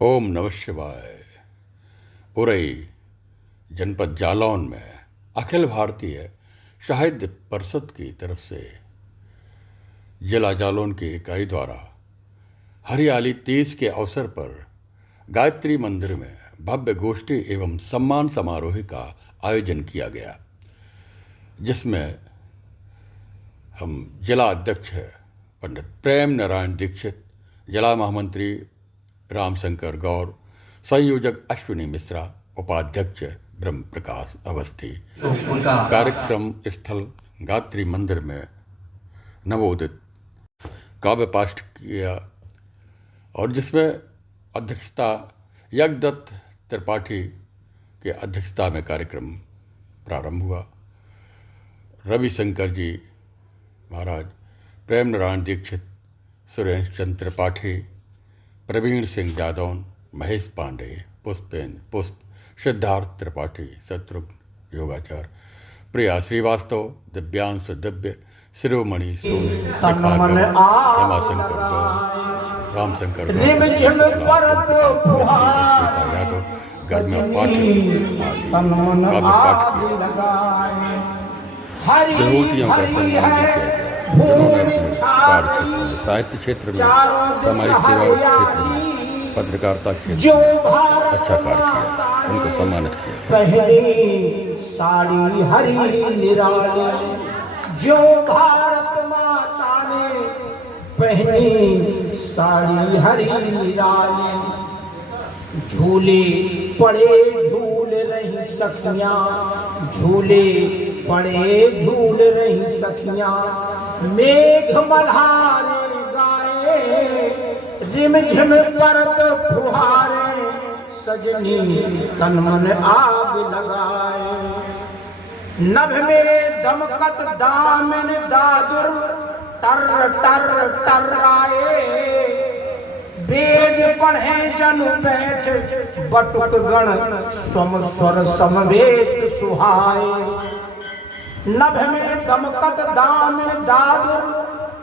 ओम नमः शिवाय। उरई जनपद जालौन में अखिल भारतीय साहित्य परिषद की तरफ से जिला जालौन की इकाई द्वारा हरियाली तीज के अवसर पर गायत्री मंदिर में भव्य गोष्ठी एवं सम्मान समारोह का आयोजन किया गया, जिसमें हम जिला अध्यक्ष पंडित प्रेम नारायण दीक्षित, जिला महामंत्री रामशंकर गौर, संयोजक अश्विनी मिश्रा, उपाध्यक्ष ब्रह्म प्रकाश अवस्थी, कार्यक्रम स्थल गायत्री मंदिर में नवोदित काव्य पाठ किया और जिसमें अध्यक्षता यज्ञदत्त त्रिपाठी के अध्यक्षता में कार्यक्रम प्रारंभ हुआ। रविशंकर जी महाराज, प्रेम नारायण दीक्षित, सुरेश चंद्र त्रिपाठी, प्रवीण सिंह जादौन, महेश पांडे, पुष्प, सिद्धार्थ त्रिपाठी, शत्रुघ्न योगाचार्य, प्रिया श्रीवास्तव, दिव्यांश दिव्य, शिरोमणि सोनी, रमाशंकर गौर, रामशंकर यादव, गर्म्या विभूतियों का सम्मान किया। उन्होंने अपने कार्य क्षेत्र में, साहित्य क्षेत्र में, सामाजिक सेवा क्षेत्र में, पत्रकारिता क्षेत्र में अच्छा कार्य किया, उनको सम्मानित किया। पहली साड़ी हरी निराली जो भारत माता ने पहनी, साड़ी हरी निराली, झूले पड़े झूल रही सखियां, झूले पड़े झूल रही सखियां, मेघ मल्हारे गाए, रिमझिम परत फुहारे, सजनी तन मन आग लगाए, नभ में दमकत दामन दादुर टर टर टर्राए, वेद पढ़े जन बैठ बटुक गण सम स्वर समवेत सुहाए, नभ में दमकत दामन दादुर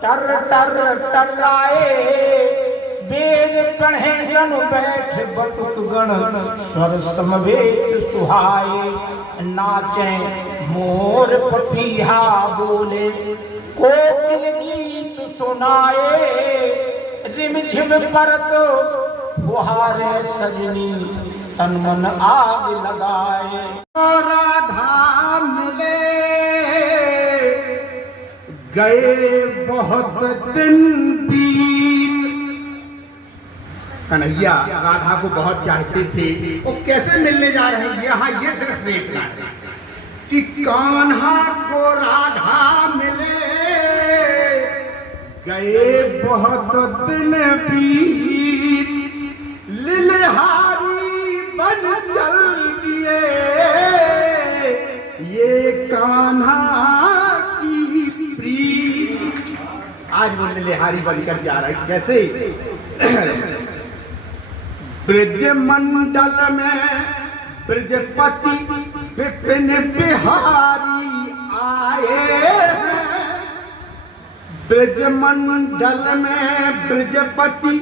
टर टर टर्राए, वेद पढ़े जन बैठ बटुक गण स्वर समवेत सुहाए, नाचे मोर पपीहा बोले, कोकिल गीत सुनाए, रिमझिम परत फुहारे, सजनी तन मन आग लगाए, राधा मिले गए बहुत दिन बीत। कन्हैया राधा को बहुत चाहते थे, वो कैसे मिलने जा रहे हैं, यहाँ ये दृश्य देखना है कि कान्हा को राधा मिले गए बहुत दिन बीत, लिलहारी बन चल दिए ये कान्हा की प्रीत। आज वो लिलहारी बनकर जा रहा है, कैसे? ब्रज मंडल में ब्रजपति विपिन बिहारी आए, ब्रज मंडल में ब्रजपति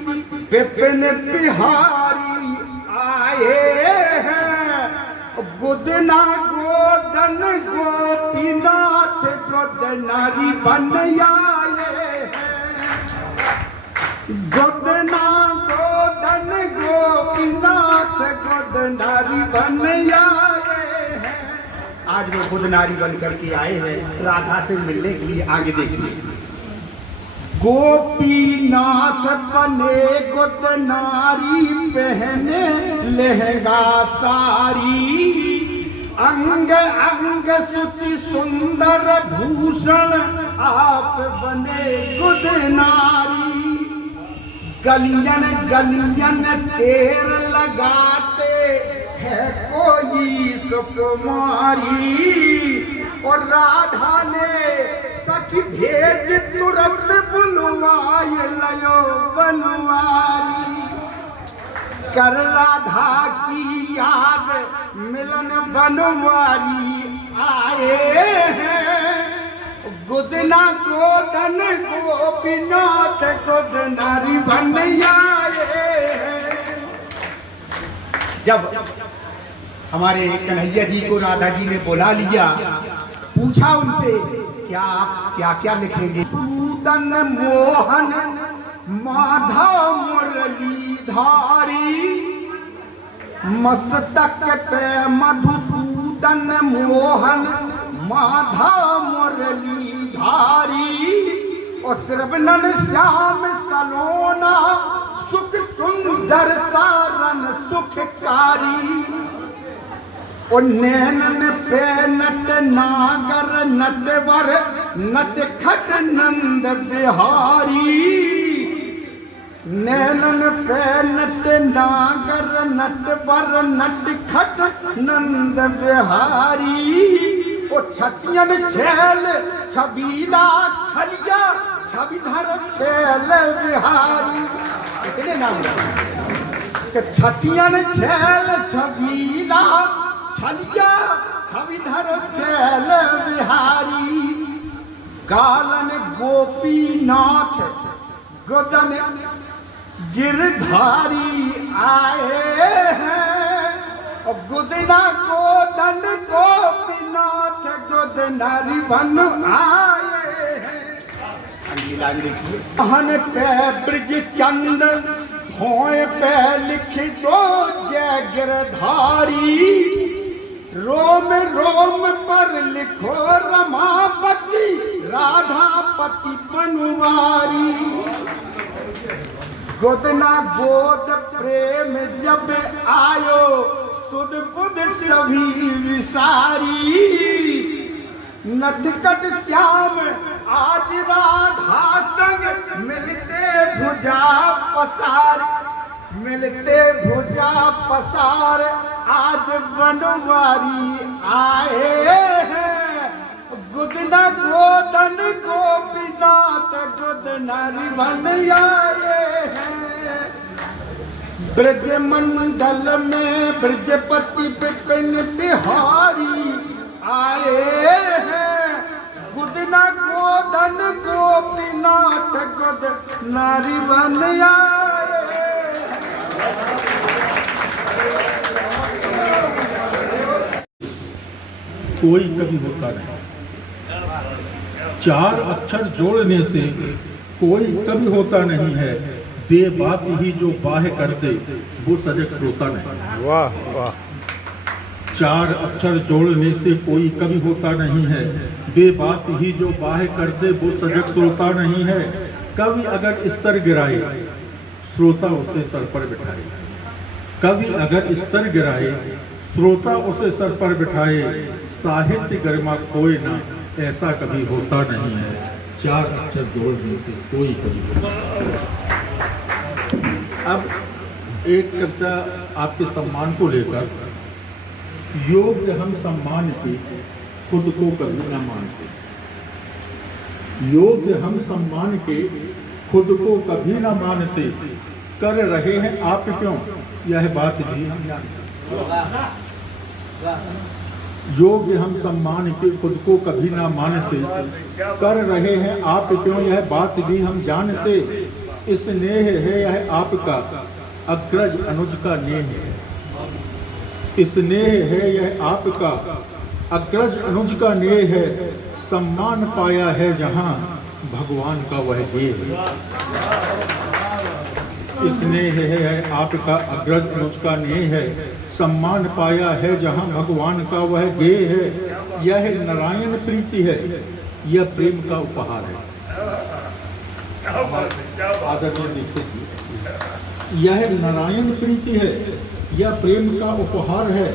विपिन बिहारी आए हैं, गोदना गोदन गोपीनाथ गोदनारी बन आए हैं, गोदना गोदन गोपीनाथ गोदनारी बन आए हैं। आज वो गोदनारी बन करके आए हैं राधा से मिलने के लिए। आगे देखिए, गोपीनाथ बने गोदनारी पहने लहंगा सारी, अंग अंग सुति सुंदर भूषण आप बने गोदनारी, गलियन गलियन तेर लगाते है कोई सुकुमारी, और राधा ने सखी भेज तुरंत बुलवाए लयो बनवारी, कर राधा की याद मिलन बनवारी आए हैं, गोदना गोदन गोपीनाथ गोदनारी बन आए हैं। जब हमारे कन्हैया जी को राधा जी ने बुला लिया, पूछा उनसे क्या क्या क्या लिखेंगे। सूदन मोहन माधव मुरलीधारी, मस्तक पे मधुसूदन मोहन माधव मुरलीधारी, और श्रवणन श्याम सलोना सुख सुंदर सारन सुखकारी, और नैनन पे नट नागर नटवर नट खट नंद बिहारी, नैनन पे नट नागर नटवर नट खट नंद बिहारी, ओ छतियन छेल छबीला छलिया छविधर छेल बिहारी। इतने नाम कि छतियन छेल छबीला छलिया छविधर छेल बिहारी, कालन गोपीनाथ गोदन गिरधारी आए हैं, और गुदना गोदन गोपीनाथ गोदनारी बन आए हैं। हन पे ब्रज चंद होए पे लिख दो जय गिरधारी, रोम रोम पर लिखो रमापति राधापति बनवारी, गोदना गोद प्रेम जब आयो सुध बुध सभी विसारी, नटखट श्याम आज राधा संग मिलते भुजा पसार, मिलते भुजा पसार आज बनवारी आए हैं, गुदना गोदन गोपीनाथ गुदनारी बन आए हैं। ब्रज मंडल में ब्रजपति विपिन बिहारी आए हैं, गुदना गोदन गोपीनाथ गुदनारी बन आए। कोई कभी होता नहीं, चार अक्षर जोड़ने से कोई कभी होता नहीं है, दे बात ही जो बाह कर दे वो सजग श्रोता नहीं। वाह वाह। चार अक्षर जोड़ने से कोई कभी होता नहीं है, दे बात ही जो बाह कर दे वो सजग श्रोता नहीं है। कभी अगर स्तर गिराए श्रोता उसे सर पर बिठाए, कभी अगर स्तर गिराए श्रोता उसे सर पर बिठाए, साहित्य गरिमा खोए ना ऐसा कभी होता नहीं है, चार अक्षर जोड़ने से कोई कभी होता नहीं। अब एक कविता आपके सम्मान को लेकर, योग्य हम सम्मान के खुद को कभी न मानते, योग्य हम सम्मान के खुद को कभी न मानते, कर रहे हैं आप क्यों यह बात भी हम जानते। योग्य हम सम्मान के खुद को कभी ना मानते, कर रहे हैं आप क्यों यह बात भी हम जानते। स्नेह है यह आपका अग्रज अनुज का नेह है, स्नेह है यह आपका अग्रज अनुज का नेह है, सम्मान पाया है जहां भगवान का वह गेह है। स्नेह है आपका अग्रज अनुज का नेह है, सम्मान पाया है जहां भगवान का वह गेह है। यह नारायण प्रीति है, यह प्रेम का उपहार है। आदरणीय दीक्षित जी, यह नारायण प्रीति है, यह प्रेम का उपहार है।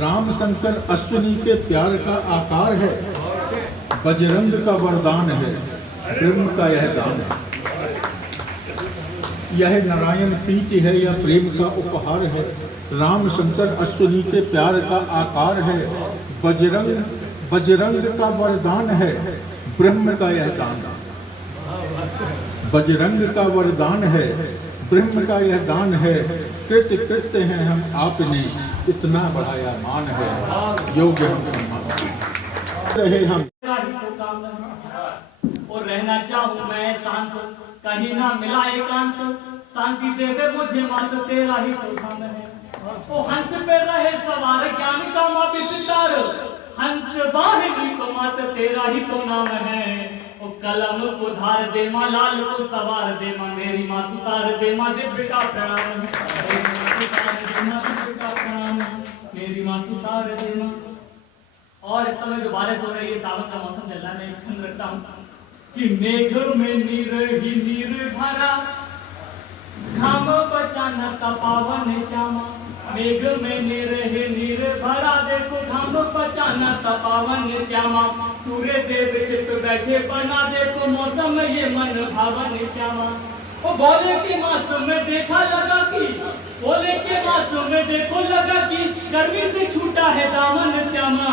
राम शंकर अश्विनी के प्यार का आकार है, बजरंग का वरदान है, प्रेम का यह दान है। यह नारायण प्रीति है, यह प्रेम का उपहार है। राम शंकर अश्विनी के प्यार का आकार है, बजरंग का वरदान है, ब्रह्म का यह दान। बजरंग का वरदान है, ब्रह्म का यह दान है। कृत्य कृत्य हैं हम आपने, इतना बढ़ाया मान है, योग्य हम सम्मान रहे हम। और रहना चाहूं मैं शांत, कहीं ना मिला एकांत, शांति देवे मुझे मात, तेरा ही तो धाम है। ओ हंस पे रहे सवार ज्ञान का माँ विस्तार, हंस वाहिनी तो मात तेरा ही तो नाम है। ओ कलम को धार दे माँ, लाल को सवार दे माँ, मेरी माँ तुषार दे माँ, दिव्य का प्रणाम। मेरी माँ तुषार दे माँ। और इस समय जो बारिश हो रही है, सावन का मौसम चल रहा है, मैं एक छंद रखता हूँ कि मेघ में नीर ही नीर भरा, घाम बचाना तपावन श्यामा। मेघ में नीर ही नीर भरा, देखो घाम बचाना तपावन श्यामा। सूर्य देव छिप बैठे बना, देखो मौसम ये मन भावन श्यामा। वो बोले के मासूम में देखा लगा कि, बोले के मासूम में देखो लगा कि गर्मी से छूटा है दामन श्यामा।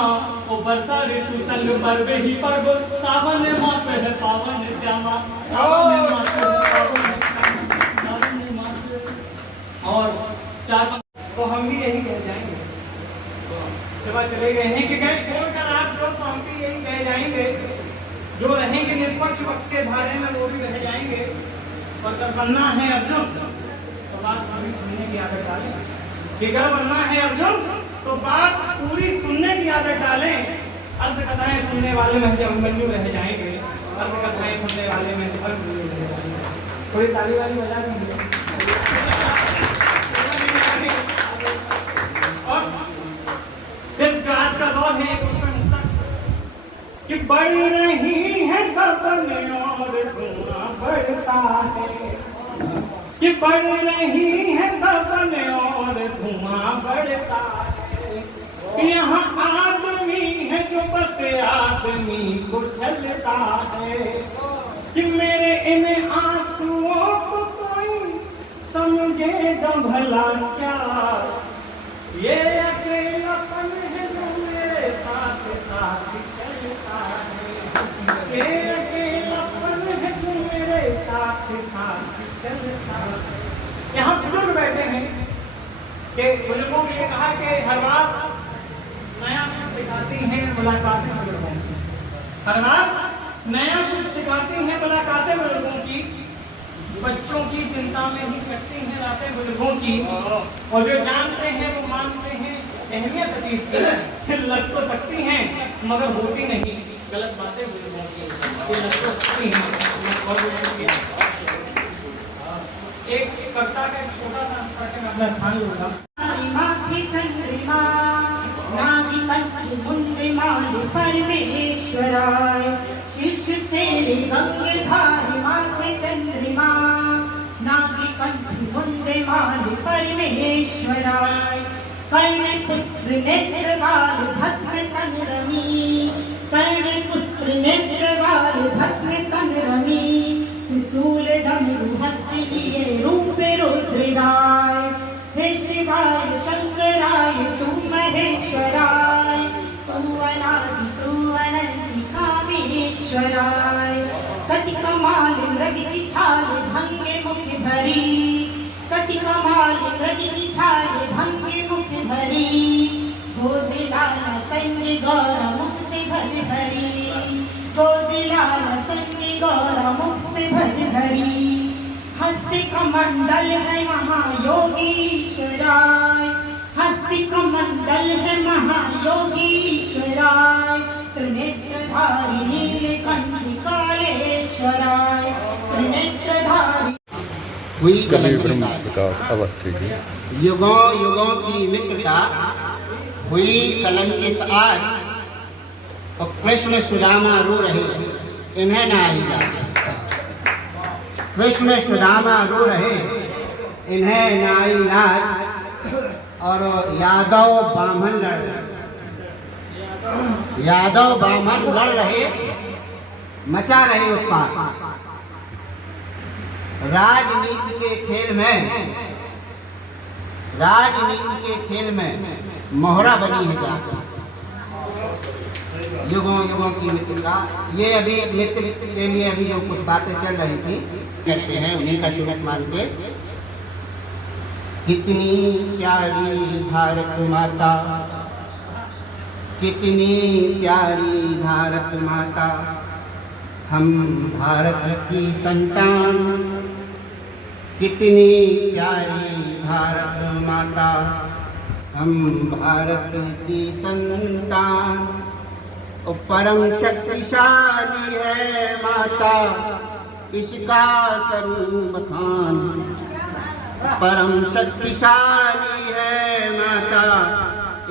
वो वर्षा ऋतु संग पर्वे ही पर्व, सावन मास है पावन श्यामा। सावन मास है पावन और चार तो हम भी यही कह जाएंगे, जब चले गए हैं कि गए छोड़कर आप लोग, तो हम भी यही कह जाएंगे, जो रहेंगे निष्पक्ष वक्त के धारे में वो भी रह जाएंगे। और अगर बनना है अर्जुन तो बात पूरी सुनने की आदत डालें, कि अगर बनना है अर्जुन तो बात पूरी सुनने की आदत डालें। अर्ध कथाएं सुनने वाले में अभिमन्यु रह जाएंगे, अर्ध कथाएं सुनने वाले में अभिमन्यु रह जाएंगे। थोड़ी ताली वाली बजा दीजिए। और फिर रात का दौर है, कि बढ़ रही है गर्दन और धुआं बढ़ता है, कि बढ़ रही है गर्दन और धुआं बढ़ता है। यहाँ आदमी है जो बस आदमी को छलता है, कि मेरे इन आंसुओं को कोई समझेगा भला क्या। ये अकेलापन है जो मेरे साथ साथ चलता है, ये अकेलापन है जो मेरे साथ साथ चलता है। यहाँ बुजुर्ग बैठे हैं कि बुजुर्गों ने कहा कि हर बार नया कुछ सिखाती हैं मुलाकातें बुजुर्गों की, हर बार नया कुछ सिखाती हैं मुलाकातें बुजुर्गों की। बच्चों की चिंता में ही कटती हैं रातें बुजुर्गों की, और जो जानते हैं वो मानते हैं अहमियत अतीत की। लग तो सकती हैं मगर होती नहीं, गलत बातें बुजुर्गों की लग तो सकती हैं। एक कविता का एक छोटा सा करके मैं अपना स्थान लूंगा। परमेश्वराय शिष्य तेरे गंगधारी माथे चंद्रिमा, नाभि कंठ मुंडे माल परमेश्वराय। कर्ण पुत्र नेत्र बाल भस्म तन रमी, कर्ण पुत्र नेत्र बाल भस्म तन रमी। त्रिशूल डमरू हस्त लिए रूप रुद्रराय, हे शिवाय शंकराय तू महेश्वराय। तू अनादि तू अनंत कामेश्वराय। कटिकमाल मृग की छाल भंगे मुख भरी, कटिकमाल मृग की छाल भंगे मुख भरी। गोद लाल संग गौर मुख से भज भरी, गोद लाल संग गौर मुख से भज भरी। हस्ति कमंडल है महायोगीश्वराय, हस्ति कमंडल है महायोगीश्वराय। त्रिनेत्रधारी नीलकंठ कालेश्वराय, त्रिनेत्रधारी। हुई कवि कलंक ब्रह्म की प्रकाश अवस्थी जी। युगों युगों की मित्रता हुई कलंकित आज, और कृष्ण सुदामा रो रहे इन्हें ना आई जाए। कृष्ण सुदामा रो रहे इन्हें ना आई लाज, और यादव बामन लड़ रहे, यादव बामन लड़ रहे, मचा रहे उत्पात। राजनीति के खेल में, राजनीति के खेल में मोहरा बनी है जाकर। युगों युगों की मित्रता, ये अभी मित्र के लिए अभी जो कुछ बातें चल रही थी कहते हैं उन्हीं का शुभ मान के। कितनी प्यारी भारत माता, कितनी प्यारी भारत माता, हम भारत की संतान। कितनी प्यारी भारत माता, हम भारत की संतान, और परम शक्तिशाली है माता, इसका करूं बखान। परम शक्तिशाली है माता,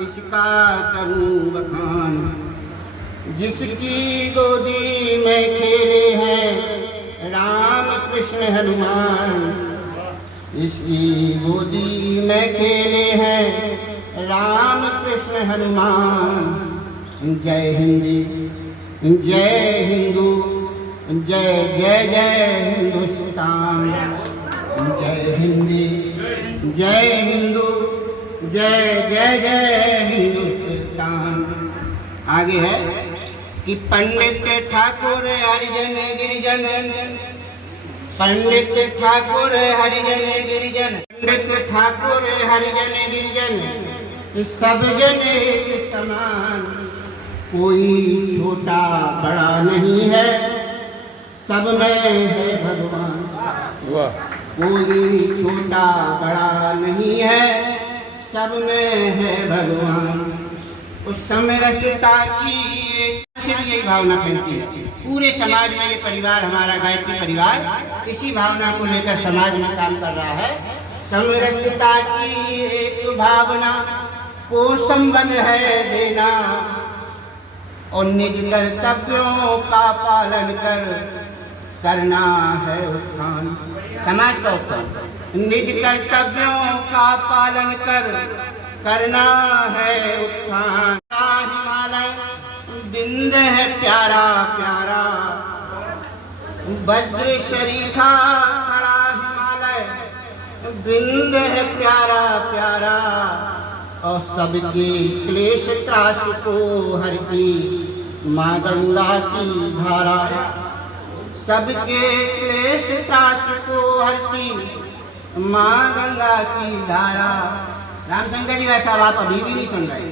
इसका करूं बखान। जिसकी गोदी में खेले हैं राम कृष्ण हनुमान, इसकी गोदी में खेले हैं राम कृष्ण हनुमान। जय हिंदी जय हिंदू, जय जय जय हिंदुस्तान। जय हिंदी जय हिंदू, जय जय जय हिंदुस्तान। आगे है कि पंडित ठाकुर हरिजन गिरिजन, पंडित ठाकुर हरिजन गिरिजन, पंडित ठाकुर हरिजन गिरिजन, सब जन एक समान। कोई छोटा बड़ा नहीं है, सब में है भगवान। वाह। कोई छोटा बड़ा नहीं है, सब में है भगवान। उस समरसता की यही भावना फैलती है पूरे समाज में। ये परिवार हमारा गायत्री परिवार इसी भावना को लेकर समाज में काम कर रहा है। समरसता की एक भावना को संबंध है देना, और निज कर्तव्यों का पालन करना है उत्थान। समाज का उत्थान, निज कर्तव्यों का पालन करना है उत्थान। हिमालय बिंद है प्यारा प्यारा, वज्र शरीखा खड़ा हिमालय बिंद है प्यारा प्यारा। और सबके क्लेश त्रास को हरती माँ गंगा की धारा, सबके क्लेश त्रास को हरती माँ गंगा की धारा। रामशंकर जी वैसा आप अभी भी नहीं सुन रहे।